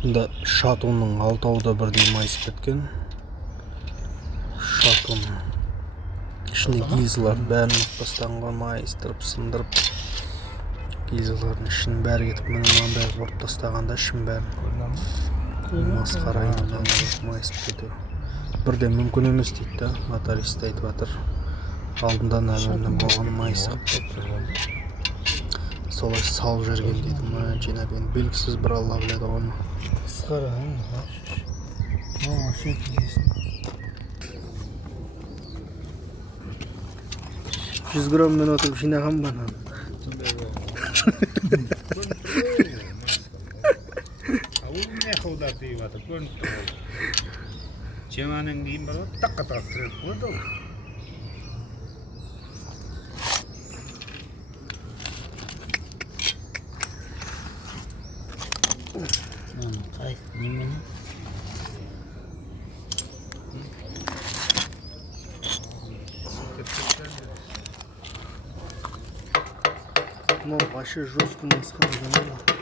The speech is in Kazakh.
Енді шатуның алтауы да бірдей майысып кеткен. Шатун ішінде гильзалардың бәрін алып тастаған ғой, майыстырып сындырып. Гильзалардың ішінің бәрі кетіп, мынандай қылып тастағанда ішін бәрін масқара майысып кету. Бірде мүмкін емес дейді да, моторист айтып жатыр. Алдында нәбірінен болған майысып кетті. Солай салып жүрген дейді ма, жинап енді белгісіз, бір алла біледі оны. Масқара, 100 граммен отырып жинаған бана. Чеманын кейін бар ғой, таққа-тақ тіреп қойды ол. Қай, немене? Ну, вообще жестко масқара.